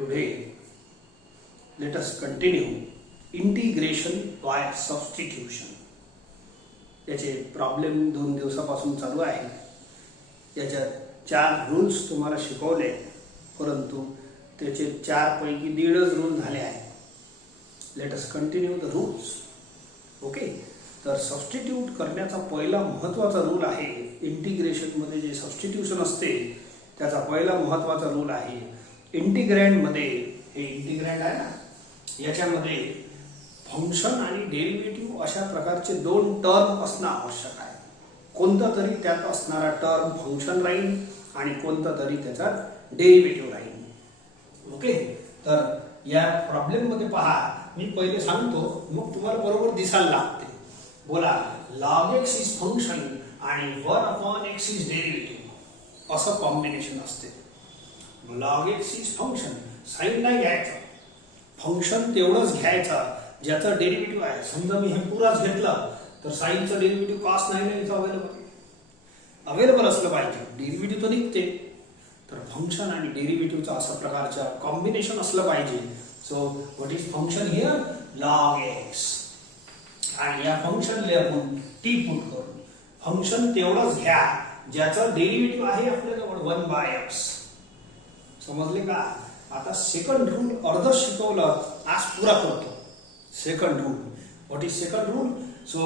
Today, let us continue integration by substitution. याचे problem 2 दिवसापासून चालू आहे. याच्यात 4 रूल्स तुम्हाला शिकवले, परंतु त्याचे 4 पैकी 1.5 रूल झाले आहे. Let us continue the rules. Okay, तर सबस्टिट्यूट करण्याचा पहिला महत्त्वाचा रूल आहे. इंटिग्रेशन मध्ये जे सबस्टिट्यूशन असते त्याचा पहिला महत्त्वाचा रूल आहे. इंटिग्रँड मध्ये, हे इंटिग्रँड आहे ना, याच्यामध्ये फंक्शन आणि डेरिव्हेटिव्ह अशा प्रकारचे 2 टर्म असणं आवश्यक आहे. कोणता तरी त्यात असणारा टर्म फंक्शन राहील आणि कोणता तरी त्याचा डेरिव्हेटिव्ह राहील. ओके, तर या प्रॉब्लेम मध्ये पहा, मी पहिले सांगतो मग तुम्हाला बरोबर दिसायला लागते. बोला, log x इज फंक्शन आणि 1/x इज डेरिव्हेटिव्ह असं कॉम्बिनेशन असते. log x is function, sine नाही घ्यायचं, फंक्शन तेवढंच घ्यायचं ज्याचा डेरिव्हेटिव्ह आहे. समजा मी हे पुराच घेतला तर साइनचं डेरिव्हेटिव्ह कॉस नाही अवेलेबल असलं पाहिजे. डेरिव्हेटिव्ह तर निघते, तर फंक्शन आणि डेरिव्हेटिव्हचं असं प्रकारचं कॉम्बिनेशन असलं पाहिजे. So what is function here? log x. आणि या फंक्शनला आपण टी पुट करू. फंक्शन तेवढंच घ्या ज्याचा डेरिव्हेटिव्ह आहे आपल्याजवळ 1/x. समजले का? आता सेकंड रूल अर्ध शिकवलं, आज पुरा करतो. Second rule, what is second rule? So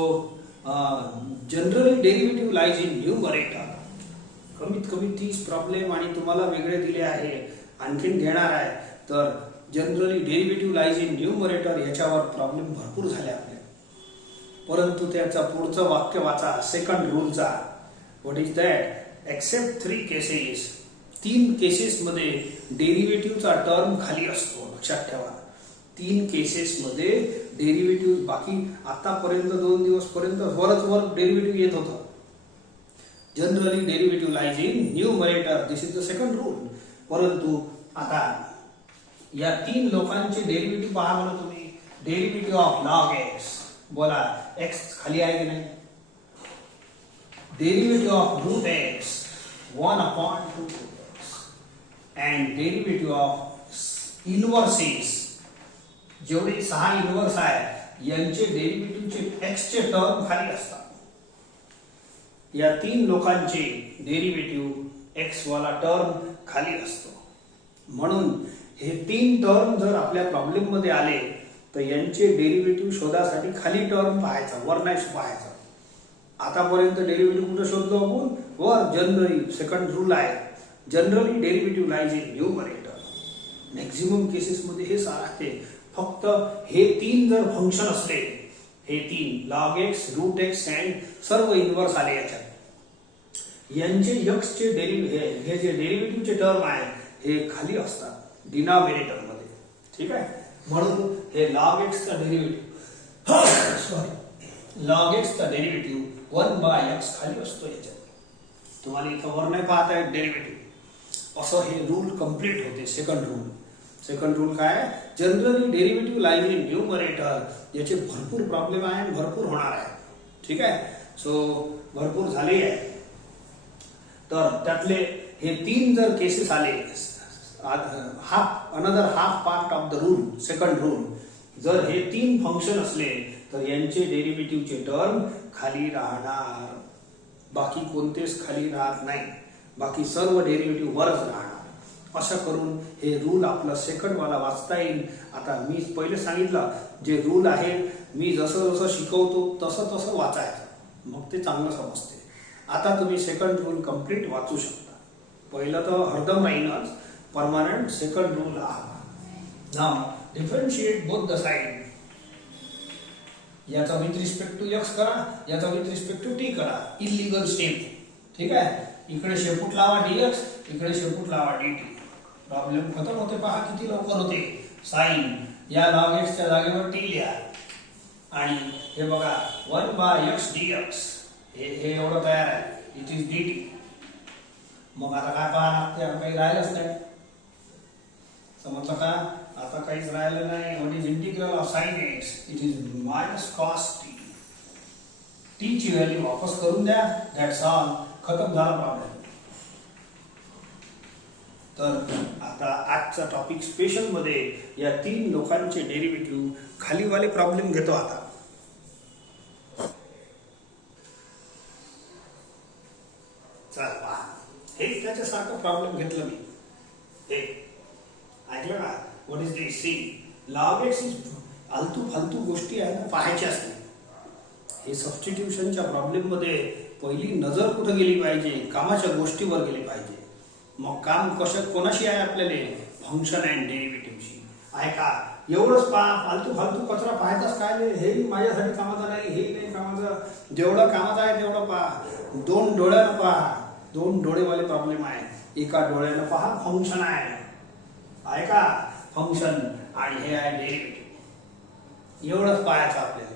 generally derivative lies in numerator. कमीत कमी 30 प्रॉब्लेम आणि तुम्हाला वेगळे दिले आहे, आणखीन घेणार आहे. तर generally derivative lies in numerator याच्यावर प्रॉब्लेम भरपूर झाले आपले. परंतु त्याचा पुढचं वाक्य वाचा सेकंड रूलचा. What is that? Except 3 cases. 3 cases मध्ये डेरिव्हेटिव्हचा टर्म खाली असतो. लक्षात ठेवा, 3 केसेस मध्ये डेरिव्हेटिव्ह, बाकी आतापर्यंत 2 दिवस पर्यंत वरच डेरिव्हेटिव्ह येत होतं. Generally derivative lies in numerator, this is the second rule. परंतु आता या 3 लोकांचे डेरिव्हेटिव्ह पहा मला तुम्ही. डेरिव्हेटिव्ह ऑफ log x, बोला x खाली आहे की नाही? Derivative of root x 1/2x and derivative of inverses, जेवढे 6 इन्व्हर्स आहे यांचे डेरिव्हेटिव्हचे x चे टर्म खाली असतात. या 3 लोकांचे डेरिव्हेटिव्ह x वाला टर्म खाली असतो. म्हणून हे 3 टर्म जर आपल्या प्रॉब्लेम मध्ये आले तर यांचे डेरिव्हेटिव्ह शोधासाठी खाली टर्म पाहायचा, वर नाही पाहायचा. आतापर्यंत डेरिव्हेटिव्ह कुठे शोधलो आपण? वर. जनरली सेकंड रूल आहे, generally derivative lies in numerator. Maximum cases मध्ये हे राहते. फक्त हे 3 जर फंक्शन असले, हे 3 log x, root x and सर्व इन्व्हर्स आले याच्यात, यांचे x चे डेरिव्हेटिव्ह, हे जे डेरिव्हेटिव्हचे टर्म आहे हे खाली असतात डिनॉमिनेटर मध्ये. ठीक आहे, म्हणून हे log x चा डेरिव्हेटिव्ह log x चा डेरिव्हेटिव्ह 1/x खाली असतो याच्यात. तुम्हाला इथं वर नाही पाहता येत डेरिव्हेटिव्ह. असं हे रूल कंप्लीट होते. Second rule. सेकंड रूल काय? Generally derivative lies in numerator. याचे भरपूर प्रॉब्लेम आहे, भरपूर होणार आहे. ठीक आहे, सो भरपूर झाले आहे. तर त्यातले हे 3 जर केसेस आले, another half part of the rule, second rule, जर हे 3 फंक्शन असले तर यांचे डेरिव्हेटिव्हचे टर्म खाली राहणार. बाकी कोणतेच खाली राहत नाही, बाकी सर्व डेरिव्हेटिव्ह वरच राहणार. असं करून हे रूल आपला सेकंड वाला वाचता येईल. आता मी पहिले सांगितलं, जे रूल आहे मी जसं जसं शिकवतो तसं तसं वाचायचं, मग ते चांगलं समजते. आता तुम्ही सेकंड रूल कंप्लीट वाचू शकता. पहिलं तर हरदम राहीनच परमानंट. सेकंड रूल हा, नाव डिफरन्शिएट बोथ द साइड. याचा विथ रिस्पेक्ट टू x करा, याचा विथ रिस्पेक्ट टू t करा. Illegal step. ठीक आहे, इकडे शेपूट लावा dx, इकडे शेपूट लावा dt. प्रॉब्लेम खतम होते. पहा किती लवकर होते. साइन या log x च्या जागेवर t लिहा आणि हे बघा 1/x dx, हे एवढं तयार आहे. It is dt. मग आता काय पहा लागते? आता काही राहिलंच नाही. समजलं का? आता काहीच राहिलं नाही. What is integral of sine x? It is -cos t. t ची व्हॅल्यू वापस करून द्या. That's all. खतम झाला प्रॉब्लेम. तर आता आजचा टॉपिक स्पेशल मध्ये या 3 लोकांचे डेरिव्हेटिव्ह खालीवाले प्रॉब्लेम घेतो आता. चला पहा, हे त्याच्यासारखं प्रॉब्लेम घेतलं मी. हे ऐकलं का? What is this? C log x is आलतू फालतू गोष्टी आहे ना, पाहायच्याच नाही. हे सबस्टिट्यूशनच्या प्रॉब्लेम मध्ये पहिली नजर कुठं गेली पाहिजे? कामाच्या गोष्टीवर गेली पाहिजे. मग काम कोणाशी आहे? आपल्याला फंक्शन अँड डेरिव्हेटिव्हशी आहे का? एवढंच पहा, फालतू फालतू कचरा पाहायचाच काय? हे माझ्यासाठी कामाचं नाही, हे नाही कामाचं. जेवढं कामाचं आहे तेवढं पहा. 2 डोळ्यानं पहा. 2 डोळेवाले प्रॉब्लेम आहे. एका डोळ्यानं पहा फंक्शन आहे का? फंक्शन आणि हे आहे डेरिव्हेटिव्ह. एवढंच पाहायचं आपल्याला.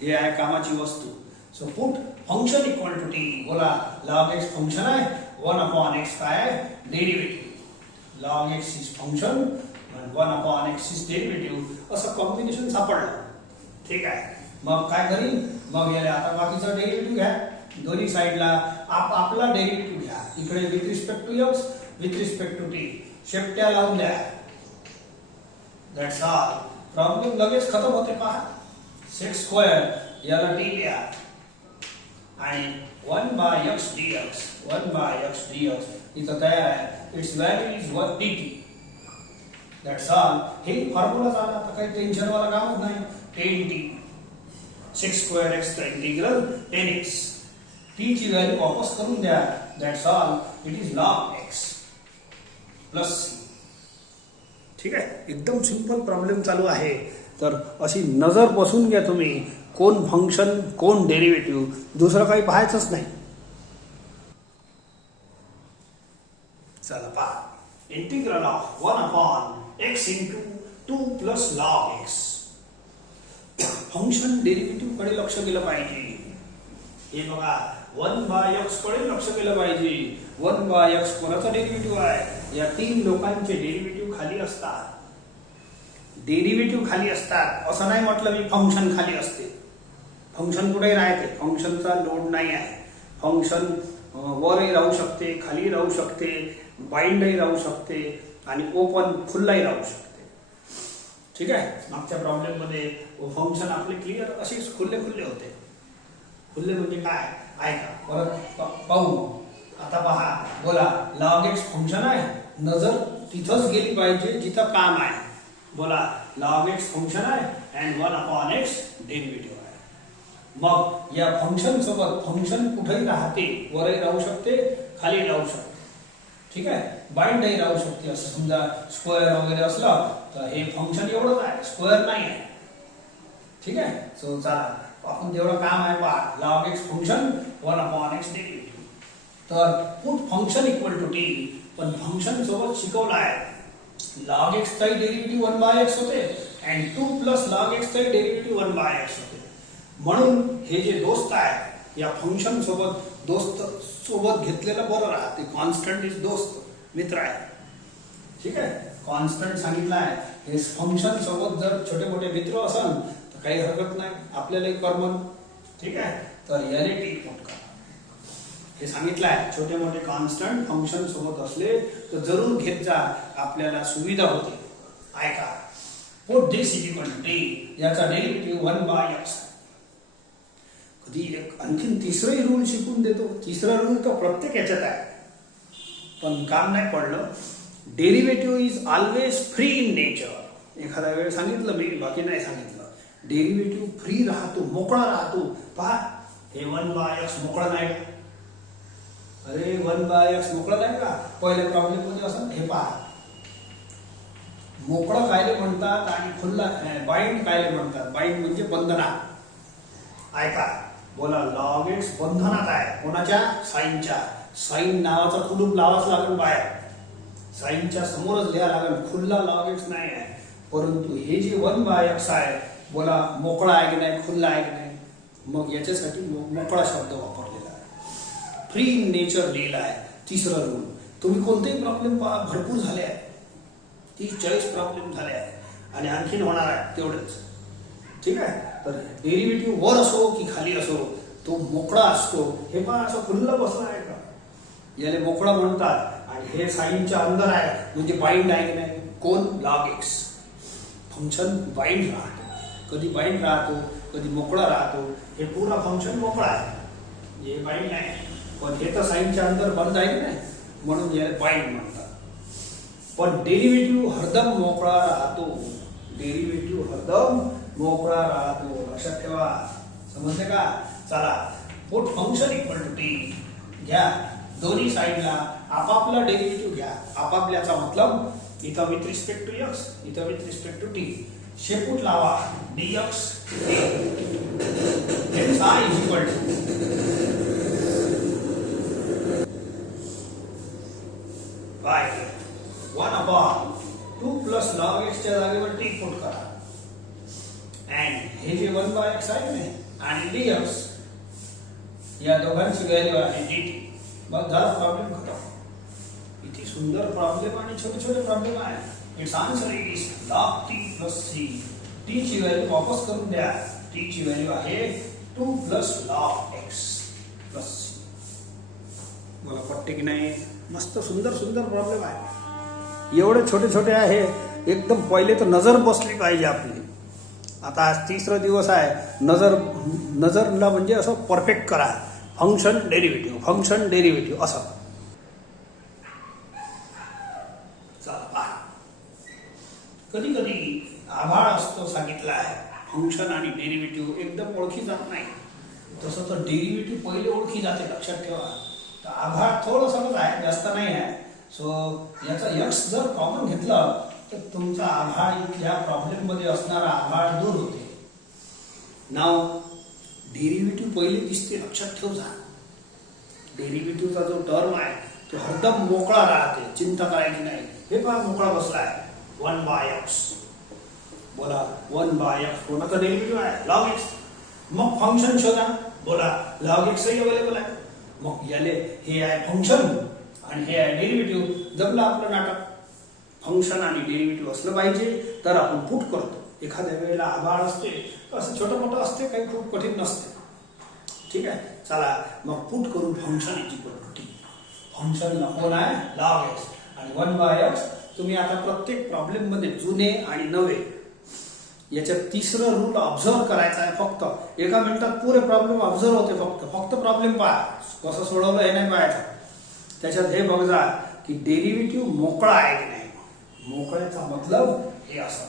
हे आहे कामाची वस्तू. So put function equal to t. बोला लॉग एक्स फंक्शन आहे, 1/x काय आहे? Derivative. Log x is function, 1/x is derivative. असं कॉम्बिनेशन सापडलं. ठीक आहे. मग काय करीन? मग याला आता बाकीचा डेरिव्हेटिव्ह घ्या. दोन्ही साईडला आपला डेरिव्हेटिव्ह घ्या. इकडे with respect to x, with respect to t. शेपट्या लावून द्या. That's all. प्रॉब्लेम लगेच खतम होते. पहा, सेक्स स्क्वेअर याला टी लिहा आणि 1/x dx, 1/x dx इथं तयार आहे. It's value is 1 dt. That's all. हे फॉर्म्युला झाला. आता काही टेन्शन वाला कामच नाही. 10t सेक्स स्क्वेअर x चा इंटिग्रल 10x. टी ची व्हॅल्यू वापस करून द्या. That's all. It is log x plus c. ठीक आहे. एकदम सिंपल प्रॉब्लेम चालू आहे. तर अशी नजर बसून घ्या तुम्ही. कोण फंक्शन, कोण डेरिव्हेटिव्ह, दुसरं काही पाहायचंच नाही. चला पहा. Integral of 1/x into 2 plus log x. Function derivative कडे लक्ष केलं पाहिजे. हे बघा, 1/x कडे लक्ष केलं पाहिजे. 1/x कोणाचा डेरिव्हेटिव्ह आहे? या 3 लोकांचे डेरिव्हेटिव्ह खाली असतात. डेरिव्हेटिव्ह खाली असतात असं नाही म्हटलं मी फंक्शन खाली असते. फंक्शन कुठेही राहते. फंक्शनचा लोड नाही आहे. फंक्शन वरही राहू शकते, खाली राहू शकते, बाइंडही राहू शकते आणि ओपन खुल्लाही राहू शकते. ठीक आहे. मागच्या प्रॉब्लेम मध्ये फंक्शन आपले क्लिअर असेच खुल्ले होते. खुल्ले म्हणजे काय? ऐका परत पाहू. आता पहा, बोला लॉग एक्स फंक्शन आहे. नजर तिथंच गेली पाहिजे जिथं काम आहे. बोला log x फंक्शन आहे and 1/x डेरिव्हेटिव्ह आहे. मग या फंक्शन सोबत फंक्शन कुठेही राहते. वरही राहू शकते, खाली राहू शकते. ठीक आहे. बाइंडही राहू शकते. असं समजा स्क्वेअर वगैरे असलं तर हे फंक्शन एवढंच आहे, स्क्वेअर नाही आहे. ठीक आहे. सो चला आपण तेवढं काम आहे पहा. log x function 1/x derivative. तर put function equal to t. पण फंक्शन सोबत शिकवलं आहे log x चा डेरिव्हेटिव्ह 1/x होते and 2 plus log x चा डेरिव्हेटिव्ह 1/x होते. म्हणून हे जे दोस्त आहे या फंक्शन सोबत घेतलेलं बरं राहते. कॉन्स्टंट इज दोस्त, मित्र आहे. ठीक आहे. कॉन्स्टंट सांगितलं आहे. हे फंक्शन सोबत जर छोटे मोठे मित्र असेल तर काही हरकत नाही, आपल्यालाही करमन. ठीक आहे. तर याने टी पुट करा. हे सांगितलं आहे. छोटे मोठे कॉन्स्टंट फंक्शन सोबत असले तर जरूर घेत जा, आपल्याला सुविधा होते. ऐका, put this equal to t. याचा डेरिव्हेटिव्ह 1/x. कधी एक आणखीन तिसराही रूल शिकून देतो. तिसरा रूल तर प्रत्येक याच्यात आहे पण काम नाही पडलं. Derivative is always free in nature. एखादा वेळ सांगितलं मी, बाकी नाही सांगितलं. डेरिव्हेटिव्ह फ्री राहतो, मोकळा राहतो. पहा, हे 1/x मोकळा नाही. अरे 1/x मोकळं नाही का? पहिल्या प्रॉब्लेम मध्ये असं. हे पहा, मोकळं कायले म्हणतात आणि खुल्ला बाइंड कायले म्हणतात? बाइंड म्हणजे बंधना. ऐका, बोला लॉग एक्स बंधनात आहे. कोणाच्या? साईनच्या. साईन नावाचा कुलूप लावाच लागेल बाहेर. साईनच्या समोरच लिहा लागेल. खुल्ला लॉग एक्स नाही आहे. परंतु हे जे 1/x आहे, बोला मोकळा आहे की नाही, खुल्ला आहे की नाही? मग याच्यासाठी मोकळा शब्द वापरलेला आहे. फ्री इन नेचर लिहिला आहे. तिसरा रूल. तुम्ही कोणतेही प्रॉब्लेम पहा, भरपूर झाले आहेत. 30-40 प्रॉब्लेम झाले आहेत आणि आणखीन होणार आहे तेवढेच. ठीक आहे. तर डेरिव्हेटिव्ह वर असो की खाली असो, तो मोकळा असतो. हे पहा, असं खुल्ला बसला आहे का? याला मोकळा म्हणतात. आणि हे साईनच्या अंदर आहे म्हणजे बाइंड आहे की नाही. कोण लॉग एक्स फंक्शन बाइंड राहतो. कधी बाइंड राहतो कधी मोकळा राहतो. हे पूर्ण फंक्शन मोकळा आहे हे बाइंड नाही. पण हे तर साईनच्या अंदर बंद आहे की नाही म्हणून याला बाइंड म्हणतात. पण डेरिव्हेटिव्ह हरदम मोकळा राहतो. डेरिव्हेटिव्ह हरदम मोकळा राहतो. लक्षात ठेवा. समजले का. चला put function equal to t घ्या. दोन्ही साईडला आपापला डेरिव्हेटिव्ह घ्या. आपापल्याचा मतलब इथं विथ रिस्पेक्ट टू एक्स इथं विथ रिस्पेक्ट टू टी. शेपूट लावा dx hence I is equal to y 1 upon 2 plus log x च्या जागेवर t पुट करा. and हे जे 1 by x आहे ना आणि dx या दोघांची व्हॅल्यू आहे dt. मग झाला प्रॉब्लेम खतम. इथे सुंदर प्रॉब्लेम आणि छोटे छोटे प्रॉब्लेम आहे. It's answer is log t plus c. t ची व्हॅल्यू वापस करून द्या. t ची व्हॅल्यू आहे 2 plus log x plus c. मला पटते की नाही. मस्त सुंदर सुंदर प्रॉब्लेम आहे. एवढे छोटे छोटे आहे एकदम. पहिले तर नजर बसली पाहिजे आपली. आता आज तिसरा दिवस आहे. नजरला म्हणजे असं परफेक्ट करा. फंक्शन डेरिव्हेटिव्ह असं. कधी कधी आभाळ असतो सांगितलं आहे. फंक्शन आणि डेरिव्हेटिव्ह एकदम ओळखी जात नाही. तसं तर डेरिव्हेटिव्ह पहिले ओळखी जाते. लक्षात ठेवा. तर आभाळ थोडंसंच आहे जास्त नाही आहे. सो याचा एक्स जर कॉमन घेतलं तर तुमचा आभाळ या प्रॉब्लेम मध्ये असणारा आभाळ दूर होते. नाव डेरिव्हेटिव्ह पहिले दिसते. लक्षात ठेव जा. डेरिव्हेटिव्हचा जो टर्म आहे तो हरदम मोकळा राहते. चिंता करायची नाही. हे पहा मोकळा बसला आहे 1 by x. बोला 1 by x कोणाचा डेरिव्हेटिव्ह आहे log x. मग फंक्शन शोधा. बोला log x ही अवेलेबल आहे. मग याले हे आहे फंक्शन आणि हे आहे डेरिव्हेटिव्ह. जमलं आपलं नाटक. फंक्शन आणि डेरिव्हेटिव्ह असलं पाहिजे तर आपण पुट करतो. एखाद्या वेळेला आभाळ असते असं छोटं मोठं असते. काही खूप कठीण नसते. ठीक आहे. चला मग पुट करून function is equal to t. Function कोण आहे log x आणि 1 by x. तुम्ही आता प्रत्येक प्रॉब्लेम मध्ये जुने आणि नवे याच्यात तिसरं रूल ऑब्झर्व करायचा आहे. फक्त एका मिनिटात पुरे प्रॉब्लेम ऑब्झर्व होते. फक्त प्रॉब्लेम पहा. कसं सोडवलं हे नाही पाहायचं. त्याच्यात हे बघा की डेरिव्हेटिव्ह मोकळा आहे की नाही. मोकळ्याचा मतलब हे असं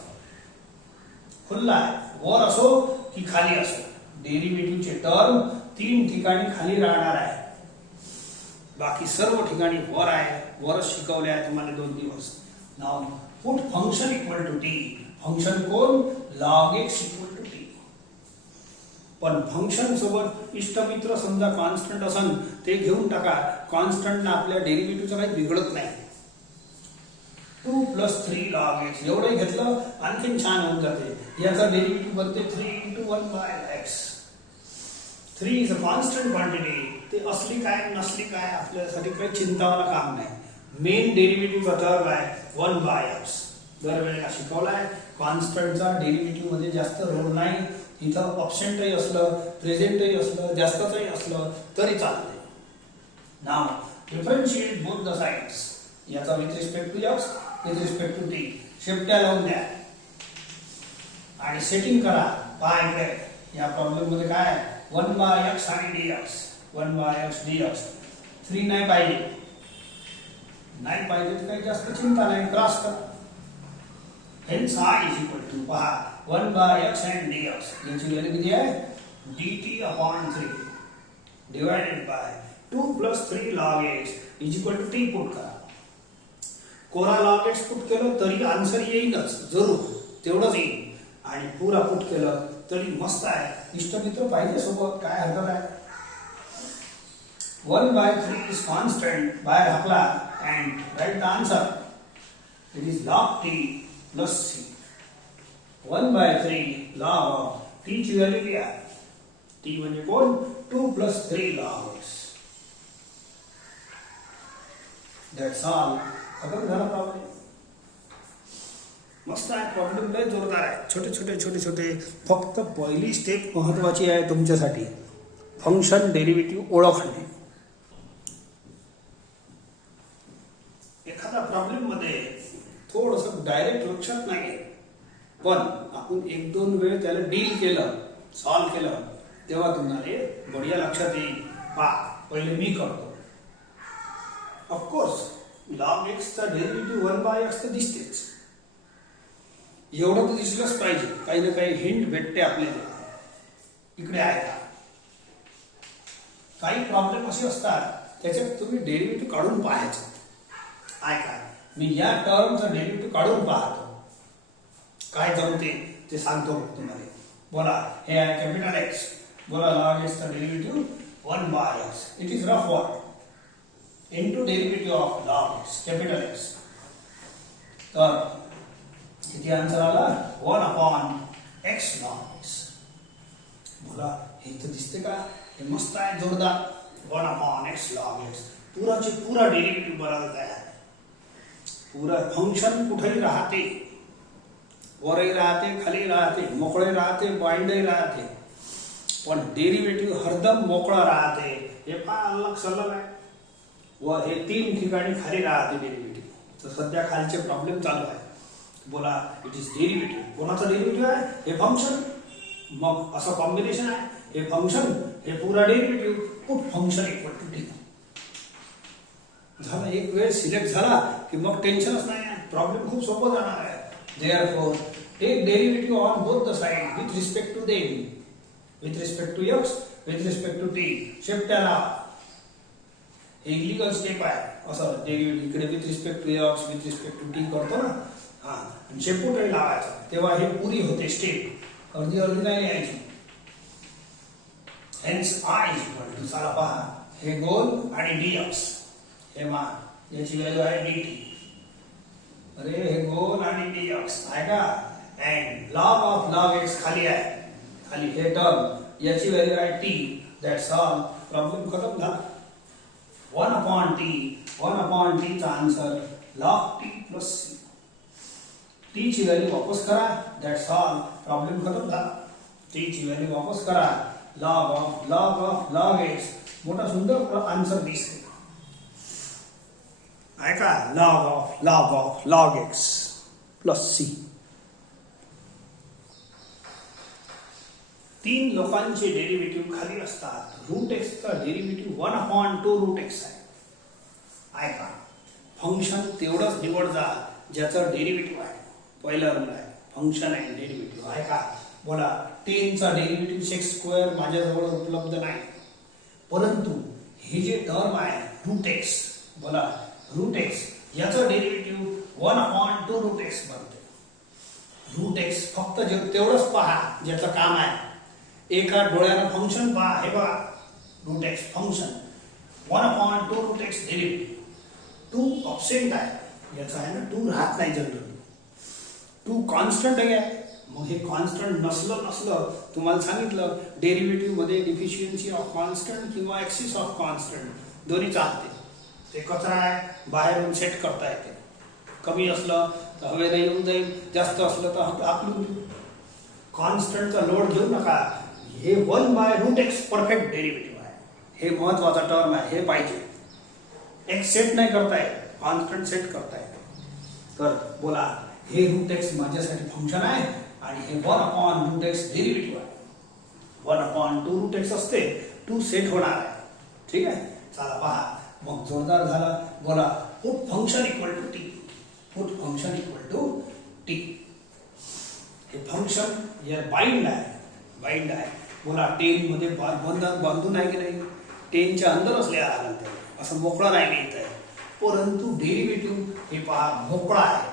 खुल्ला आहे. वर असो की खाली असो. डेरिव्हेटिव्हचे टर्म 3 ठिकाणी खाली राहणार आहे. बाकी सर्व ठिकाणी वर आहे. वरच शिकवले आहे तुम्हाला 2 दिवस. नाव put function equal to t. Function कोण log x equal to t. पण फंक्शन सोबत इष्टमित्र समजा कॉन्स्टंट असन ते घेऊन टाका. कॉन्स्टंटला आपल्या डेरिव्हेटिव्हचं काही बिघडत नाही. 2 plus 3 log x एवढे घेतलं आणखीन छान होऊन जाते. याचा डेरिव्हेटिव्ह बनते 3 into 1 by x. 3 is a constant quantity. ते असली काय नसली काय आपल्यासाठी काही चिंतावाला काम नाही. मेन डेरिव्हेटिव्हचा टर्म आहे 1 by x. दरवेळेला शिकवलाय कॉन्स्टंटचा डेरिव्हेटिव्ह मध्ये जास्त रोल नाही. इथं ऑप्शनही असलं प्रेझेंटही असलं जास्तचही असलं तरी चालते. नाव डिफरन्शिएट बोथ द साइड्स. याचा with respect to x with respect to t. शेपट्या लावून द्या आणि सेटिंग करा. पहा इकडे या प्रॉब्लेम मध्ये काय 1 by x आणि dx. 1 by x dx. 3 नाही पाहिजे तर काही जास्त चिंता नाही. क्रॉस करा. hence I is equal to पहा 1 by x and dx. याची व्हॅल्यू किती आहे dt upon 3 divided by 2 plus 3 log x is equal to t. Put करा. कोरा log x पुट केलं तरी आन्सर येईलच जरूर. तेवढंच येईल. आणि पुरा पुट केलं तरी मस्त आहे. इष्टमित्र पाहिजे सोबत काय हरकत आहे. 1 by 3 is constant बाहेर हाकला and write the answer. It is log t plus c. 1 by 3 log of t ची व्हॅल्यू घ्या. t म्हणजे कोण 2 plus 3 log x. That's all. खबर झाला प्रॉब्लेम. मस्त आहे प्रॉब्लेम. लय जोरदार आहे. छोटे छोटे फक्त पहिली स्टेप महत्वाची आहे तुमच्यासाठी. फंक्शन डेरिव्हेटिव्ह ओळखणे. एखादा प्रॉब्लेम मध्ये थोडंसं डायरेक्ट लक्षात नाही, पण आपण एक दोन वेळ त्याला डील केलं, सॉल्व्ह केलं, तेव्हा तुम्हाला बढिया लक्षात येईल. पहिले मी करतो. ऑफकोर्स log x चा डेरिव्हेटिव्ह 1/x तर दिसतेच, एवढं तर दिसलंच पाहिजे. काही ना काही हिंट भेटते आपल्याला. इकडे आहे का? काही प्रॉब्लेम असे असतात त्याच्यात तुम्ही डेरिव्हेटिव्ह काढून पाहायचं. आहे का? मी या टर्मचा डेरिव्हेटिव्ह काढून पाहतो, काय जमते ते सांगतो तुम्हाला. बोला, हे आहे कॅपिटल एक्स. बोला log x चा derivative 1/x. It is rough work. into derivative of log x, capital X. तर किती आन्सर आला? 1/x log x. बोला, हे तर दिसते का? हे मस्त आहे, जोरदार. 1/x log x. पुराचे पुरा डेरिव्हेटिव्ह बनवत आहे. पुरा फंक्शन कुठेही राहते, वरही राहते, खाली राहते, मोकळे राहते, बाइंडही राहते, पण डेरिव्हेटिव्ह हरदम मोकळा राहते. हे फार अलग सलग आहे. व हे तीन ठिकाणी खाली राहते डेरिव्हेटिव्ह. तर सध्या खालचे प्रॉब्लेम चालू आहे. बोला, इट इज डेरिव्हेटिव्ह. कोणाचं डेरिव्हेटिव्ह आहे? हे फंक्शन. मग असं कॉम्बिनेशन आहे, हे फंक्शन, हे पुरा derivative, put function equal to t. झालं. एक वेळ सिलेक्ट झाला की मग टेन्शनच नाही, प्रॉब्लेम खूप सोपं जाणार आहे. Therefore take derivative on both the side with respect to them, with respect to x, with respect to t. शेपट्याला हे इलिगल स्टेप आहे. असं डेरिव्हेटिव्ह इकडे with respect to x, with respect to t करतो ना, आणि शेपूटही लावायचं, तेव्हा हे पुरी होते स्टेप. अर्धी अर्धी नाही यायची. Hence I is equal to, चला पहा, हे गोल आणि dx, हे मान, याची व्हॅल्यू आहे dt. अरे हे गोल आणि dx आहे का? And log of log x खाली आहे, खाली हे टर्म, याची व्हॅल्यू आहे t. That's all. प्रॉब्लेम खतम झाला. 1/t चा answer log t plus c. t ची व्हॅल्यू वापस करा. That's all. प्रॉब्लेम खतम झाला. t ची व्हॅल्यू वापस करा. log log x. मोठा सुंदर आन्सर दिसते, आहे का? log x plus c. तीन लोकांचे डेरिव्हेटिव्ह खाली असतात. रूट एक्स चा डेरिव्हेटिव्ह 1/2 रूट एक्स आहे का? फंक्शन तेवढंच निवड जा ज्याचं डेरिव्हेटिव्ह आहे. पहिला रूल आहे, फंक्शन आहे डेरिव्हेटिव्ह, आहे का? बोला, 10 चा डेरिव्हेटिव्ह सेक्स स्क्वेअर माझ्याजवळ उपलब्ध नाही, परंतु हे जे टर्म आहे रूट एक्स, बोला रूट एक्स, याचं डेरिव्हेटिव्ह 1/2 रूट एक्स बनते. रूट एक्स फक्त तेवढंच पहा ज्याचं काम आहे. एका डोळ्यानं फंक्शन पहा. हे बघा, root x function, 1/2 root x derivative. 2 absent आहे, याचा आहे ना, 2 राहत नाही जनरली. 2 कॉन्स्टंट आहे. मग हे कॉन्स्टंट नसलं तुम्हाला सांगितलं, डेरिव्हेटिव्ह मध्ये डिफिशियन्सी ऑफ कॉन्स्टंट किंवा एक्सिस ऑफ कॉन्स्टंट दोन्ही चालते. ते कचरा आहे, बाहेरून सेट करता येते. कमी असलं तर हवेला येऊन जाईल, जास्त असलं तर आकलून देऊ. कॉन्स्टंटचा लोड घेऊ नका. हे 1/√x परफेक्ट डेरिव्हेटिव्ह आहे. हे महत्वाचा टर्म आहे, हे पाहिजे. एक्स सेट नाही करता येत, कॉन्स्टंट सेट करता येते. तर बोला, हे रूट एक्स माझ्यासाठी फंक्शन आहे आणि हे 1/√x डेरिव्हेटिव्ह आहे. 1/2 रूट एक्स असते, 2 सेट होणार आहे. ठीक आहे, चला पहा. मग जोरदार झाला. बोला, put function equal to t. Put function equal to t. हे फंक्शन या बाइंड आहे. बोला, 10 मध्ये बांधून आहे की नाही? 10च्या अंदर असले आनंद, असं मोकळा नाही लिहित आहे. परंतु डेरिव्हेटिव्ह हे पहा मोकळा आहे.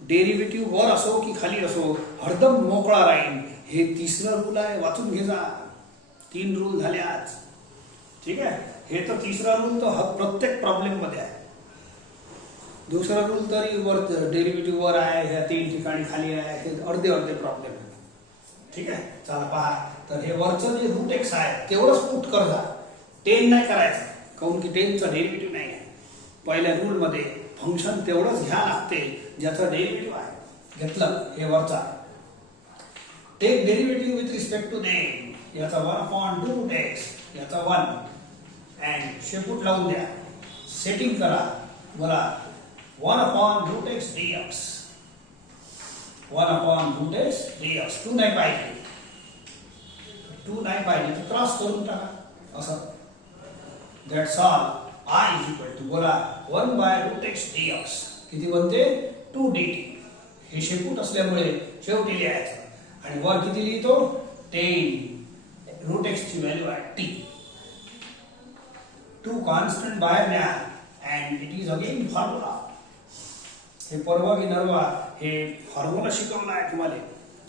डेरिव्हेटिव्ह वर असो की खाली असो, हरदम मोकळा राहील. हे तिसरं रूल आहे, वाचून घे जा. 3 रूल झाले आज. ठीक आहे, हे तर तिसरा रूल तर प्रत्येक प्रॉब्लेम मध्ये आहे. दुसरा रूल तरी वर, डेरिव्हेटिव्ह वर आहे, ह्या 3 ठिकाणी खाली आहे, हे अर्धे प्रॉब्लेम आहे. ठीक आहे, चला पहा. तर हे वरचं जे रूट एक्स आहे तेवढंच पुट कर जा. 10 नाही करायचं, काऊन की 10चा डेरिव्हेटिव्ह नाही आहे. पहिल्या रूल मध्ये फंक्शन तेवढंच घ्या लागते ज्याचा डेरिव्हेटिव्ह आहे. घेतलं, हे वरचा. Take derivative with respect to them. याचा 1/2 रूट एक्स, याचा 1, अँड शेपूट लावून द्या. सेटिंग करा. बोला, 1 upon root x dx. 1 upon root x dx. 2 नाही पाहिजे. 2 नाही पाहिजे तर क्रॉस करून टाका असं. That's all. I is equal to बोला 1 by root x dx. किती बनते 2 dt. हे शेपूट असल्यामुळे शेवटी लिहायचं आणि वर किती लिहितो 10 root x ची व्हॅल्यू आहे t. 2 कॉन्स्टंट बाहेर न्या and it is again formula. हे परवा की नरवा हे फॉर्म्युला शिकवला आहे तुम्हाला.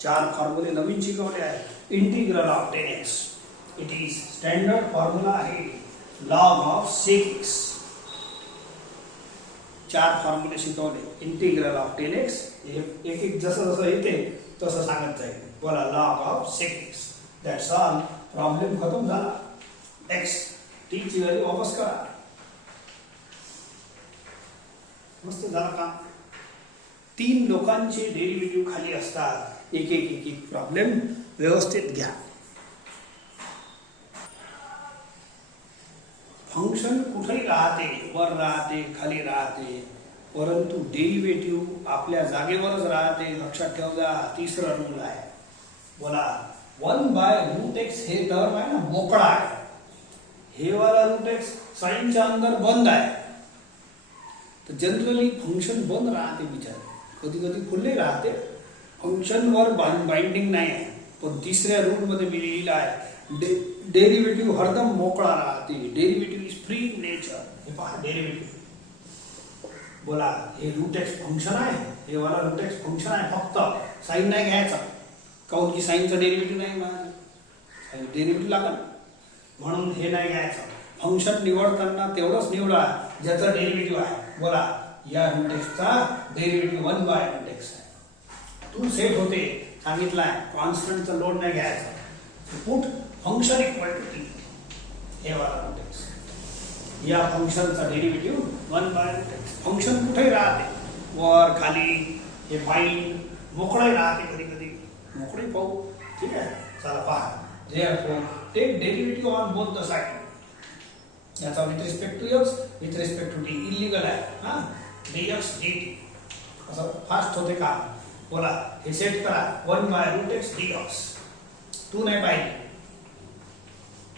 4 फॉर्म्युले नवीन शिकवले आहे. Integral of 10x. It is standard formula आहे. Log of sec x. 4 फॉर्म्युले शिकवले. इंटिग्रल ऑफ 10x एक एक जसं जसं येते तसं सांगत जाईल. बोला log of sec x. That's all. Problem खतम झाला. x t ची व्हॅल्यू वापस करा. मस्त झाला का. 3 लोकांचे डेरिव्हेटिव्ह खाली असतात. एक एक एक एक प्रॉब्लेम व्यवस्थित घ्या. फंक्शन कुठेही राहते, वर राहते, खाली राहते, परंतु डेरिव्हेटिव्ह आपल्या जागेवरच राहते. लक्षात ठेवा. तिसरा रूल आहे. बोला 1 बाय रूट एक्स हे टर्म आहे ना मोकळा आहे. हे वाला रूट एक्स साइनच्या अंदर बंद आहे. तर जनरली फंक्शन बंद राहते बिचारे. कधी कधी खुले राहते. फंक्शन वर बाइंडिंग नाही आहे. पण तिसऱ्या रूल मध्ये मी लिहिलं आहे डेरिव्हेटिव्ह हरदम मोकळा राहते. Derivative is free in nature. हे पहा डेरिव्हेटिव्ह. बोला हे रूट एक्स फंक्शन आहे. हे वाला रूट एक्स फंक्शन आहे. फक्त साइन नाही घ्यायचा. काऊन की साइनचा डेरिव्हेटिव्ह नाही माझा. डेरिव्हेटिव्ह लागल म्हणून हे नाही घ्यायचं. फंक्शन निवडताना तेवढंच निवडा ज्याचा डेरिव्हेटिव्ह आहे. बोला या रूट एक्सचा डेरिव्हेटिव्ह 1 बाय रूट एक्स आहे. 2 सेट होते सांगितलाय. कॉन्स्टंटचा लोड नाही घ्यायचा. Put function equal to t. हे वाला रूट एक्स. या फंक्शनचा derivative 1 by root x. Function कुठेही राहते. वर खाली हे बाइंड मोकळे राहते. कधी कधी मोकळे पाहू. ठीक आहे. चला पहा. Therefore, take derivative on both the side. याचा with respect to x, with respect to t illegal आहे. हा dx dt. असं फास्ट होते का. बोला हे सेट करा 1 बाय रूट एक्स dx. 2 नाही पाहिजे.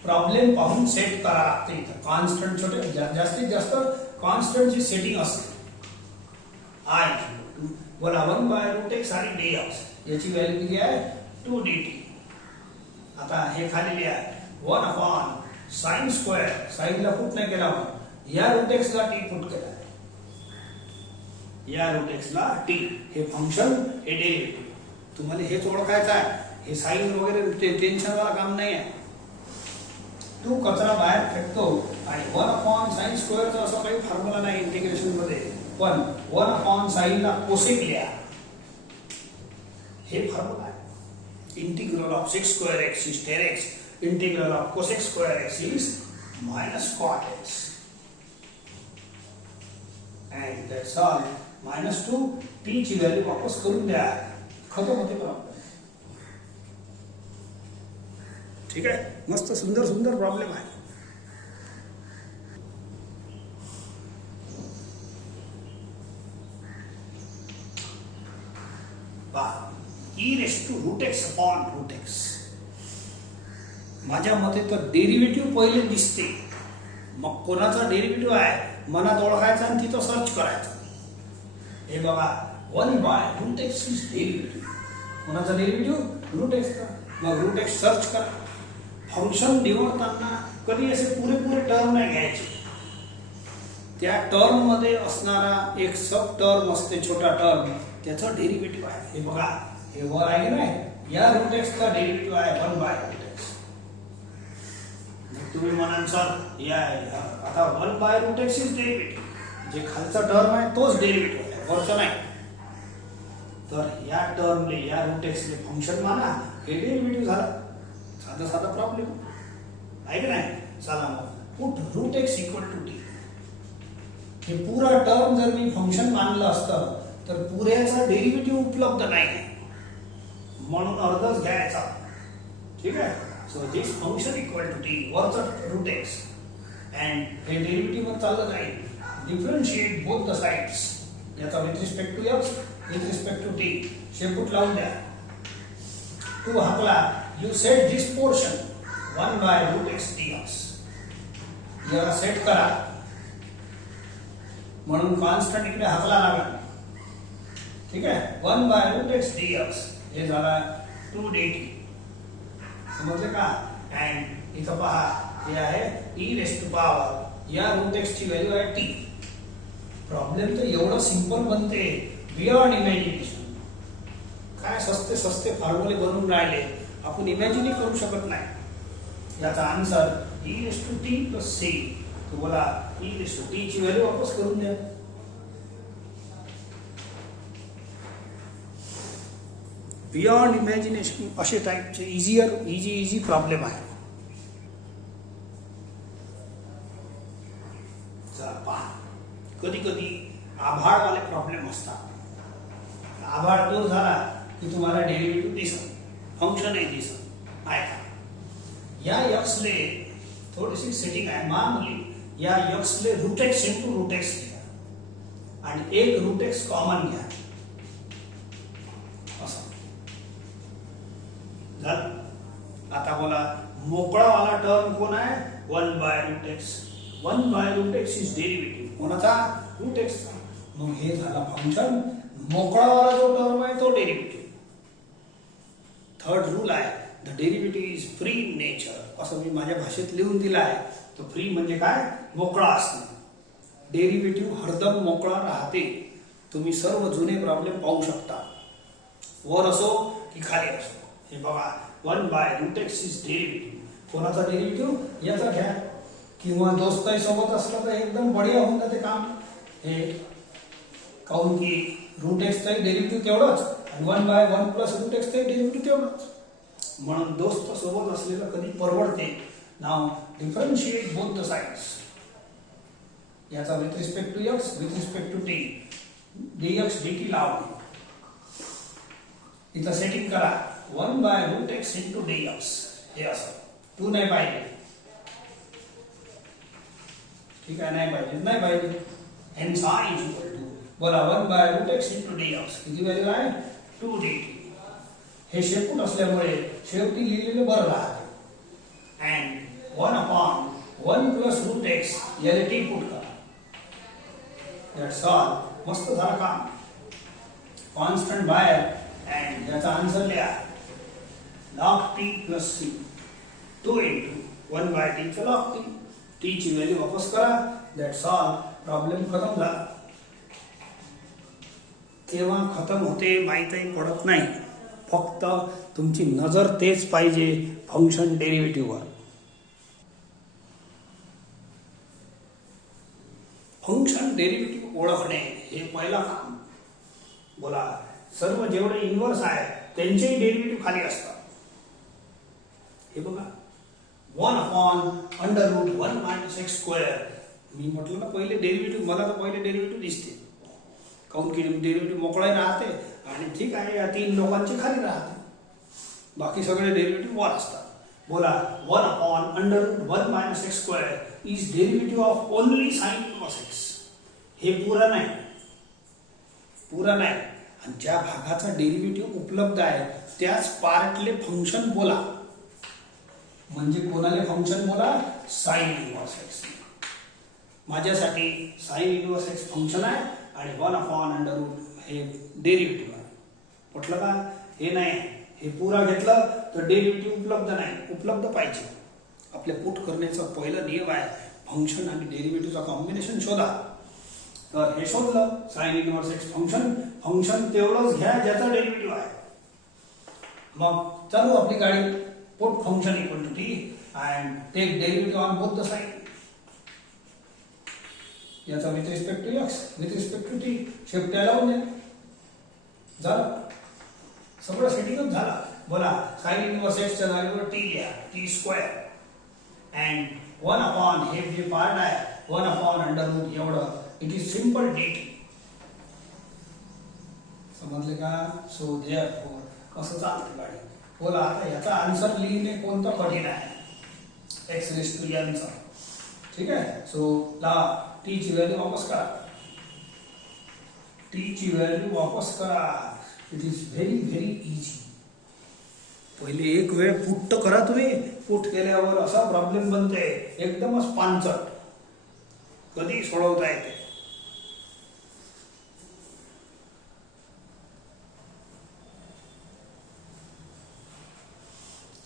प्रॉब्लेम पाहून सेट करा लागते. इथं कॉन्स्टंट छोटे जास्तीत जास्त कॉन्स्टंटची सेटिंग असते. I बोला 1 बाय रूट एक्स आणि dx. याची व्हॅल्यू किती आहे 2 dt. आता हे खाली लिहा 1 अपॉन साइन स्क्वेअर. साइनला पुट नाही केला आपण. या रूट एक्स ला टी पुट केला. या रूट एक्स ला टी. हे फंक्शन हे डेरिव्हेटिव्ह. तुम्हाला हेच ओळखायचं आहे. हे साइन वगैरे टेन्शन वाला काम नाही आहे. तू कचरा बाहेर फेकतो आणि 1 अपॉन साइन स्क्वेअरचा असं काही फॉर्म्युला नाही इंटिग्रेशन मध्ये. पण 1 अपॉन साइनला कोसेक लिहा. हे फॉर्म्युला आहे. Integral of sec square x is 10x. Integral of cosec square x is minus cot x. And that's all. Minus 2 t ची व्हॅल्यू वापस करून द्या. खतम होते प्रॉब्लेम. ठीक आहे. मस्त सुंदर सुंदर प्रॉब्लेम आहे. पहा e raised to root x upon root x. माझ्या मते तर डेरिव्हेटिव्ह पहिले दिसते. मग कोणाचा डेरिव्हेटिव्ह आहे मनात ओळखायचा आणि तिथं सर्च करायचं. हे बघा 1 by root x is derivative. कोणाचा डेरिव्हेटिव्ह रूट एक्स का. मग रूट एक्स सर्च करा. फंक्शन निवडताना कधी असे पुरेपुरे टर्म नाही घ्यायचे. त्या टर्म मध्ये असणारा एक सब टर्म असते छोटा टर्म त्याचा डेरिव्हेटिव्ह आहे. हे बघा हे वर आहे नाही. या रूट एक्स चा डेरिव्हेटिव्ह आहे 1 बाय रूट एक्स. तुम्ही म्हणाल सर या आता 1 by root x is derivative. जे खालचा टर्म आहे तोच डेरिव्हेटिव्ह आहे वरचा नाही. तर या टर्मले या रूट एक्सले फंक्शन माना. हे डेरिव्हेटिव्ह झाला. साधा साधा प्रॉब्लेम आहे की नाही. चला मग put root x equal to t. हे पुरा टर्म जर मी फंक्शन मानलं असतं तर पुऱ्याचा डेरिव्हेटिव्ह उपलब्ध नाही म्हणून अर्धच घ्यायचा. ठीक आहे. So this function equal to t वरचा रूट एक्स अँड हे डेरिव्हेटिव्ह वर चाललं जाईल. Differentiate both the sides. याचा with respect to x with respect to t शेपूट लावून द्या. टू हाकला you set this portion 1 by root x dx. याला सेट करा म्हणून कॉन्स्टंट इकडे हाकला लागेल. ठीक आहे 1 बाय रूट एक्स dx हे झाला 2 dt. समजले का? अँड इथं पहा हे आहे e रेस टू पॉवर या रूट एक्स ची व्हॅल्यू आहे टी. प्रॉब्लेम तर एवढं सिंपल बनते बियॉन्ड इमॅजिनेशन. काय सस्ते सस्ते फॉर्म्युले बनवून राहिले आपण इमॅजिन करू शकत नाही. याचा answer e raise to t plus c. तुम्हाला e रेस टू टी ची व्हॅल्यू वापस करून द्या. बियॉन्ड इमॅजिनेशन असे टाईपचे इझी प्रॉब्लेम आहे. कधी कधी आभाळवाले प्रॉब्लेम असतात. आभाळ दूर झाला की तुम्हाला डेरिव्हेटिव्ह दिसत फंक्शनही दिसत आहे का. या एक्सले थोडीशी सेटिंग आहे मामूली. या एक्सले root x into root x घ्या आणि एक रूट एक्स कॉमन घ्या असं झालं. आता बोला मोकळावाला टर्म कोण आहे 1 by root x. 1 by root x is derivative कोणाचा रूट एक्सचा. मग हे झाला फंक्शन. मोकळावाला जो टर्म आहे तो डेरिव्हेटिव्ह. थर्ड रूल आहे the derivative is free in nature. असं मी माझ्या भाषेत लिहून दिलं आहे. तो फ्री म्हणजे काय मोकळा असणे. डेरिव्हेटिव्ह हरदम मोकळा राहते. तुम्ही सर्व जुने प्रॉब्लेम पाहू शकता वर असो की खाली असो. हे बघा 1 by root x is derivative. कोणाचा डेरिव्हेटिव्ह याचा घ्या किंवा दोस्ताही सोबत असलं तर एकदम बढिया होऊन जाते काम. हे काऊन की रूट एक्सचा डेरिव्हेटिव्ह तेवढाच आणि 1 बाय 1 प्लस रूट एक्सचा डेरिव्हेटिव्ह तेवढाच. म्हणून दोस्त सोबत असलेलं कधी परवडते. नाव डिफरन्शिएट बोथ द साइड्स. याचा with respect to x with respect to t dx dt लावणे. इथं सेटिंग करा 1 by root x into dx. हे असं 2 नाही पाहिजे. ठीक आहे नाही पाहिजे. hence I is equal to बोला 1 by root x into dx किती व्हॅल्यू आहे 2 dt. हे शेपूट असल्यामुळे शेवटी लिहिलेलं बरं राहते. And 1 upon 1 plus root x याला टी पुट करा. That's all. मस्त झालं काम. कॉन्स्टंट बाहेर अँड याचा आन्सर लिहा log t plus c 2 into 1 by t चा log t. टी ची व्हॅल्यू वापस करा. That's all. प्रॉब्लेम खतम झाला. केव्हा खतम होते माहीतही पडत नाही. फक्त तुमची नजर तेच पाहिजे फंक्शन डेरिव्हेटिव्हवर. फंक्शन डेरिव्हेटिव्ह ओळखणे हे पहिला काम. बोला सर्व जेवढे इन्व्हर्स आहे त्यांचेही डेरिव्हेटिव्ह खाली असतात. हे बघा 1 upon under root 1 minus x square. मी म्हटलं ना पहिले डेरिव्हेटिव्ह मला तर पहिले डेरिव्हेटिव्ह दिसते. काऊन की डेरिव्हेटिव्ह मोकळाही राहते आणि ठीक आहे या 3 लोकांची खाली राहते. बाकी सगळे डेरिव्हेटिव्ह वर असतात. बोला 1 upon under root 1 minus x square is derivative of only sine inverse x. हे पुरा नाही. आणि ज्या भागाचा डेरिव्हेटिव्ह उपलब्ध आहे त्याच पार्टले फंक्शन बोला. म्हणजे कोणाले फंक्शन बोला साइन इनवर्स एक्स. माझ्यासाठी साइन इनवर्स एक्स फंक्शन आहे आणि 1 अपॉन अंडर रूट हे डेरिव्हेटिव्ह आहे. म्हटलं का हे नाही. हे पुरा घेतलं तर डेरिव्हेटिव्ह उपलब्ध नाही. उपलब्ध पाहिजे. आपल्या पुट करण्याचा पहिला नियम आहे फंक्शन आणि डेरिव्हेटिव्हचा कॉम्बिनेशन शोधा. तर हे शोधलं साइन इनवर्स एक्स फंक्शन तेवढंच घ्या ज्याचा डेरिव्हेटिव्ह आहे. मग चालू आपली गाडी. Put function equal to t and take derivative on both the side. याचा with respect to x with respect to t shift लावून द्या. झालं सगळं सेटिंगच झालं. बोला साइन इनवर्स एक्सच्या जागेवर टी लिहा टी स्क्वेअर अँड 1 अपॉन हे जे पार्ट आहे 1 अपॉन अंडर रूट एवढं. It is simple dt. समजले का. सो देअरफॉर असं चालते गाडी. बोला आता याचा आन्सर लिहिणे कोणतं कठीण आहे एक्स रेस टू n चा. ठीक आहे. सो ला टी ची व्हॅल्यू वापस करा. टी ची व्हॅल्यू वापस करा. It is very very easy. पहिले एक वेळ पुट तर करा तुम्ही. पुट केल्यावर असा प्रॉब्लेम बनते एकदमच पानचट, कधी सोडवता येते.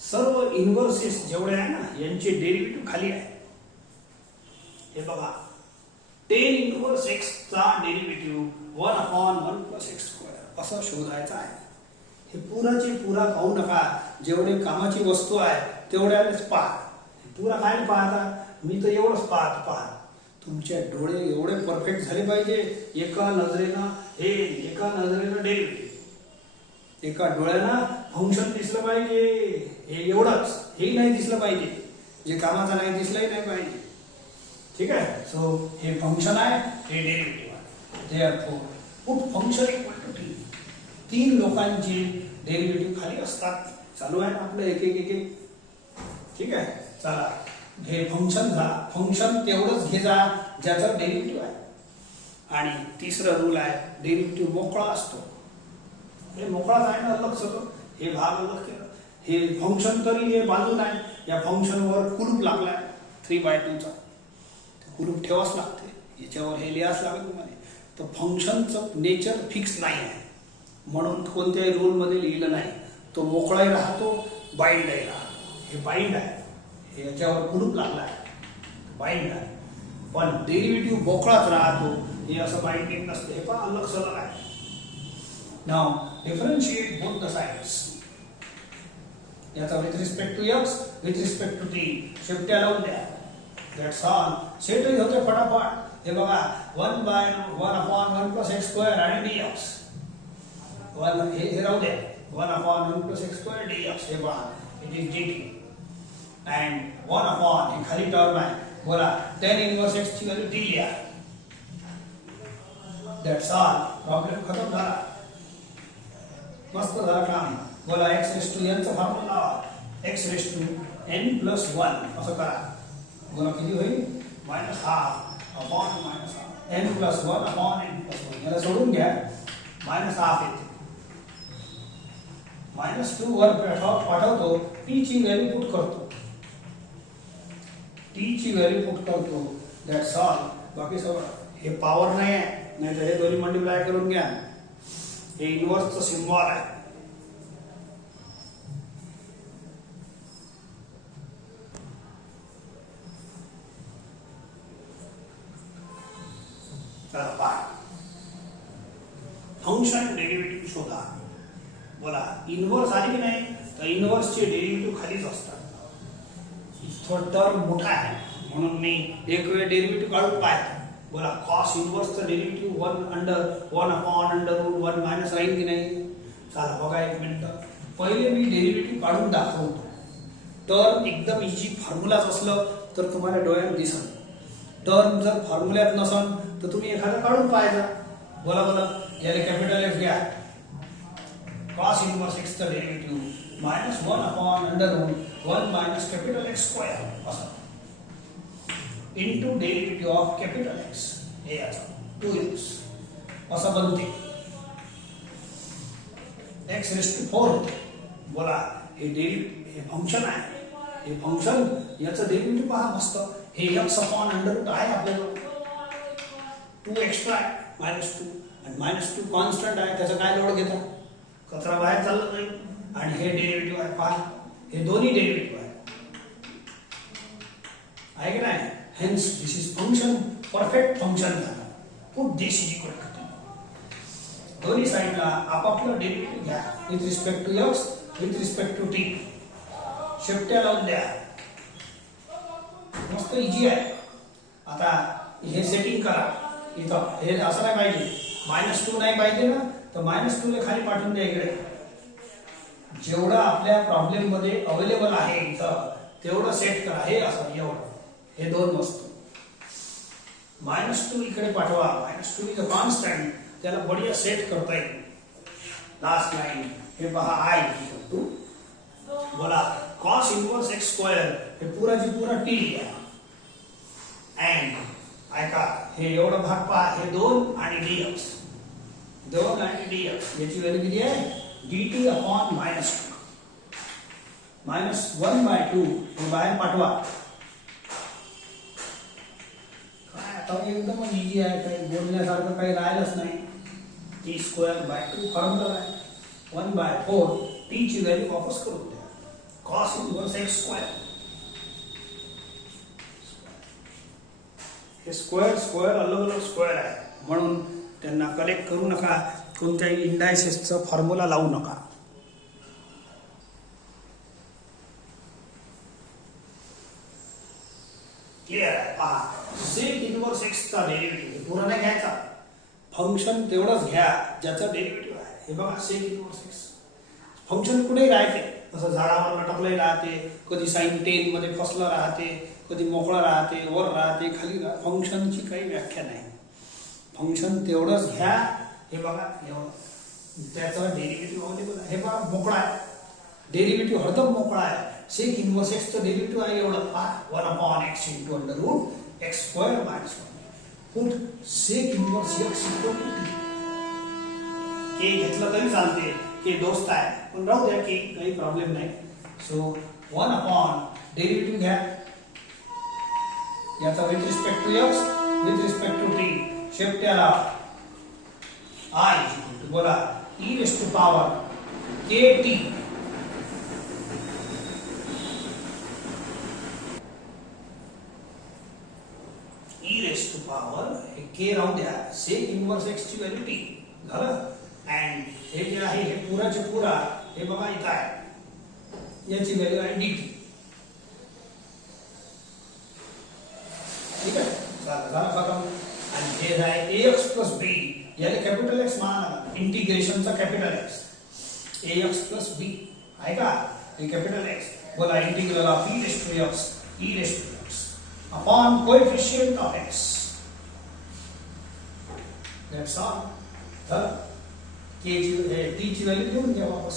सर्व इन्व्हर्सेस जेवढे आहे ना यांचे डेरिव्हेटिव्ह खाली आहे. हे बघा 10 इन्व्हर्स x चा डेरिव्हेटिव्ह 1/1 + x² असं शोधायचं आहे. हे पुराचे पुरा पाहू नका. जेवढे कामाची वस्तू आहे तेवढ्याच पहा. पुरा काय पाहता, मी तर एवढंच पहा. तुमचे डोळे एवढे परफेक्ट झाले पाहिजे, एका नजरेनं डेरिव्हेटिव्ह, एका डोळ्यानं फंक्शन दिसलं पाहिजे. हे एवढंच, हेही नाही दिसलं पाहिजे, जे कामाचा नाही दिसलंही नाही पाहिजे. ठीक आहे. सो हे फंक्शन आहे, हे डेरिव्हेटिव्ह आहे. Therefore put function equal to t. 3 लोकांचे डेरिव्हेटिव्ह खाली असतात. चालू आहे ना आपलं एक एक. ठीक आहे. चला, हे फंक्शन झाला. फंक्शन तेवढंच घे जा ज्याचं डेरिव्हेटिव्ह आहे. आणि तिसरं रूल आहे, डेरिव्हेटिव्ह मोकळा असतो. हे मोकळाच आहे ना, अलग सगळं. हे भाग अलग केलं. हे फंक्शन तरी हे बाजून आहे. या फंक्शनवर कुलूप लागलाय 3/2 चा. कुलूप ठेवाच लागते. याच्यावर हे लिहाच लागेल तुम्हाला. तर फंक्शनचं नेचर फिक्स नाही आहे, म्हणून कोणत्याही रूलमध्ये लिहिलं नाही. तो मोकळाही राहतो, बाइंडही राहतो. हे बाइंड आहे, हे याच्यावर कुलूप लागला आहे, बाइंड आहे. पण डेरिव्हेटिव्ह मोकळाच राहतो, हे असं बाइंडिंग नसते. हे पण अलग सलग आहे. Now differentiate both the sides. याचा with respect to x, with respect to t शेवट्या लावून द्या. That's all. सेटही होते फटाफट. हे बघा 1/1 + x² आणि dx. हे राहू द्या 1/1 + x² dx. हे पहा, इट इज dt. अँड 1/, हे खाली टर्म आहे. बोला 10 इन्व्हर्स x ची व्हॅल्यू t लिहा. That's all. प्रॉब्लेम खतम झाला. मस्त झाला काम. बोला x⁴n चा फॉर्म्युला लावा. x⁴n + 1 असं करा. बोला किती होईल? -12/-n + 1/n+1. याला सोडून घ्या, -12 येते. -2 वर पाठवतो. t ची व्हॅल्यू पुट करतो. That's all. बाकी सगळं हे पॉवर नाही आहे, नाही तर हे दोन्ही मल्टिप्लाय करून घ्या. हे इन्व्हर्सचं सिम्बॉल आहे. फंक्शन डेरिव्हेटिव्ह शोधा. बोला इन्व्हर्स आली की नाही, तर इन्व्हर्सचे डेरिव्हेटिव्ह खालीच असतात. इथं टर्म मोठा आहे म्हणून मी एक वेळ डेरिव्हेटिव्ह काढून पाहतो. बोला कॉस इन्व्हर्सचं डेरिव्हेटिव्ह 1/√1 राहील की नाही. चला बघा एक मिनिट. पहिले मी डेरिव्हेटिव्ह काढून दाखवतो. टर्म एकदम इझी फॉर्म्युलाच असलं तर तुम्हाला डोळ्यात दिसेल. टर्म जर फॉर्म्युल्यात नसेल तर तुम्ही एखादा काढून पाहायचा. बोला याला कॅपिटल F घ्या. cos इन्व्हर्स x चा डेरिव्हेटिव्ह -1/√1 - X² असं into derivative of capital X. हे याचा 2x असं बनते. x⁴ बोला हे फंक्शन आहे. हे फंक्शन याचं डेरिव्हेटिव्ह पहा मस्त. हे x/√, आहे आपल्याला 2 एक्स्ट्रा आहे -2, आणि -2 कॉन्स्टंट आहे. त्याचा काय लोड घेतो, कचरा बाहेर चालला जाईल. आणि हे डेरिव्हेटिव्ह आहे पहा. हे दोन्ही डेरिव्हेटिव्ह आहे की नाही. Hence this is function, perfect function झालं. Put this is equal to t. दोन्ही साईडला आपापलं डेरिव्हेटिव्ह घ्या. With respect to x, with respect to t. शेवट्या लावून द्या. मस्त इझी आहे. आता हे सेटिंग करा. इथं हे असं नाही पाहिजे, -2 नाही पाहिजे ना, तर -2 ला खाली पाठवून द्या इकडे. जेवढं आपल्या प्रॉब्लेम मध्ये अवेलेबल आहे इथं तेवढं सेट करा. हे असं एवढं, हे दोन वस्तू. -2 इकडे पाठवा. -2 इज अ कॉन्स्टंट, त्याला बढिया सेट करता येईल. लास्ट लाईन हे पहा, I बोला cos इन्व्हर्स x², हे पुराची पुरा t लिहा. अँड ऐका, हे एवढं भाग पहा, हे 2 आणि dx. 2 आणि dx याची व्हॅल्यू किती आहे dt अपॉन मायनस 2 मायनस 1/2 हे बाहेर पाठवा. काय आता एकदम इझी आहे, काही बोलण्यासारखं काही राहिलंच नाही. t²/2 फॉर्म्युला आहे 1/4 t ची व्हॅल्यू वापस करून द्या. cos inverse x². हे स्क्वेअर अलग अलग स्क्वेअर आहे म्हणून त्यांना कलेक्ट करू नका. कोणत्याही इंडायसेसचा फॉर्म्युला लावू नका. क्लिअर आहे. पहा सेक इनवर्स x चा डेरिव्हेटिव्ह पूर्ण नाही घ्यायचा, फंक्शन तेवढंच घ्या ज्याचा डेरिव्हेटिव्ह आहे. हे बघा सेक इनवर्स x फंक्शन कुठेही राहते, असं झाडावर लटकले राहते, कधी साइन 10 मध्ये फसलं राहते, कधी मोकळं राहते, वर राहते, खाली राहते. फंक्शनची काही व्याख्या नाही, फंक्शन तेवढंच घ्या. हे बघा एवढं त्याचा डेरिव्हेटिव्ह अवेलेबल आहे. हे बघा मोकळा आहे, डेरिव्हेटिव्ह हरदम मोकळा आहे. सेक इनवर्स x चं डेरिव्हेटिव्ह आहे एवढं 1/x * √x² - 1. पुट सेक इनवर्स x = t. के घेतलं तरी चालते, के दोस्त आहे पण राहू द्या, के काही प्रॉब्लेम नाही. सो 1 डेरिव्हेटिव्ह घ्या याचा with respect to x with respect to t. शेपट्याला I बोला e⁻ kt. हे के राहू द्या, सेक इनवर्स x ची व्हॅल्यू t झालं. अँड हे जे आहे हे पुराचे पुरा हे बघा इथं आहे, याची व्हॅल्यू आहे dt. ठीक आहे, झालं खतम. आणि हे आहे ax + b, याला कॅपिटल एक्स माना, इंटिग्रेशनचा कॅपिटल एक्स ax + b आहे का, हे कॅपिटल एक्स. बोला integral of e⁻x upon coefficient of x. That's all. तर के टी ची व्हॅल्यू घेऊन घ्या वापस.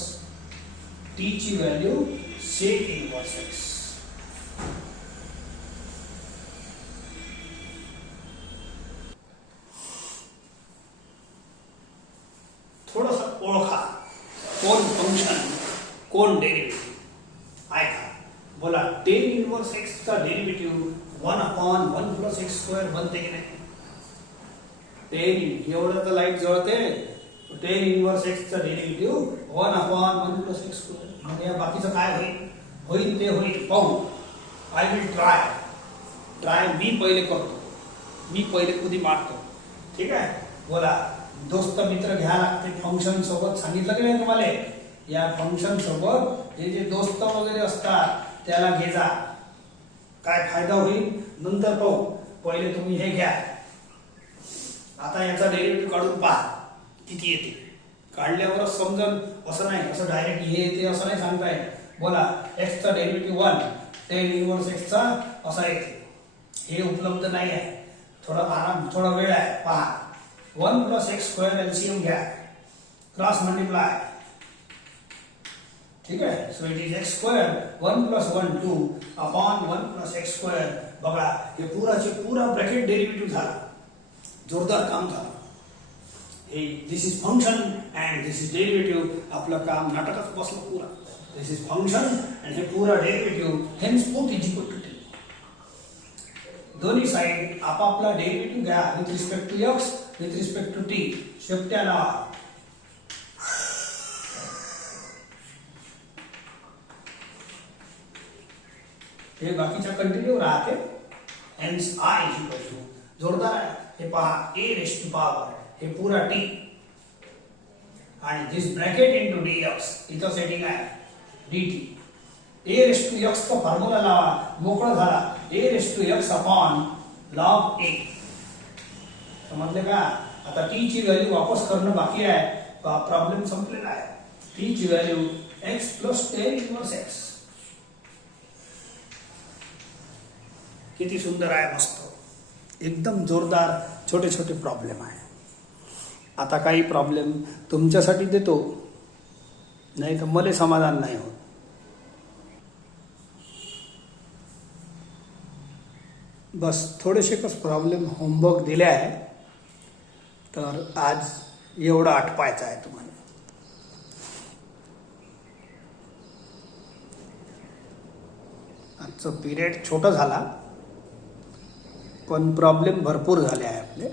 टी ची व्हॅल्यू सेक इनवर्स x. थोडस ओळखा, कोण फंक्शन कोण डेरिव्हेटिव्ह आहे का. बोला टेन इनवर्स x चा डेरिव्हेटिव्ह 1/1 + x² बनते की नाही. 10 एवढं तर लाईट जळते. 10 इनवर्स x चा डेरिव्हेटिव्ह 1/1 + x². म्हणजे या बाकीचं काय होईल ते होईल पाहू. आय विल ट्राय मी पहिले करतो, मी पहिले कधी मारतो. ठीक आहे. बोला दोस्त मित्र घ्या लागते फंक्शन सोबत. सांगितलं की नाही तुम्हाला, या फंक्शन सोबत हे जे दोस्त वगैरे असतात त्याला घे जा. काय फायदा होईल नंतर पाहू, पहिले तुम्ही हे घ्या. आता याचा डेरिव्हेटिव्ह काढून पहा किती येते. काढल्यावरच समजन, असं नाही असं डायरेक्ट हे येते असं नाही सांगता येत. बोला x चा डेरिव्हेटिव्ह 1 टेन इनवर्स x चा असा येते. हे उपलब्ध नाही आहे, थोडा वेळ आहे. पहा 1 + x² एलसीएम घ्या, क्रॉस मल्टिप्लाय. ठीक आहे. So it is x² 1 + 1 2 upon 1 + x². बघा हे पुराचे पुरा ब्रॅकेट डेरिव्हेटिव्ह झाला. जोरदार काम झालं. हे this is function and this is derivative. आपलं काम नाटकच बसलं पुरा. दिस इज फंक्शन अँड हे पुरा derivative. Hence put is equal to t. दोन्ही साइड आपापला डेरिव्हेटिव्ह घ्या with respect to x with respect to t. शेपट्याला हे बाकीच्या कंटिन्यू राहते. Hence I is equal to जोरदार आहे. हे पहा a⁻, हे पुरा t आणि दिस ब्रॅकेट इनटू dx. इथं सेटिंग आहे dt. a⁻x चा फॉर्म्युला लावा, मोकळा झाला. a⁻x upon log a. समजले का. आता t ची व्हॅल्यू वापस करणं बाकी आहे. प्रॉब्लेम संपलेला आहे. t ची व्हॅल्यू x + 10 इनवर्स x. किती सुंदर आहे, मस्त एकदम जोरदार. छोटे छोटे प्रॉब्लेम आहे. आता काही प्रॉब्लेम तुमच्यासाठी देतो, नाही तर मला समाधान नाही होत. बस थोडेसे प्रॉब्लेम होमवर्क दिले आहे. तर आज एवढं आटपायचं आहे तुम्हाला. आजचं पिरियड छोटं झाला पण प्रॉब्लेम भरपूर झाले आहे आपले.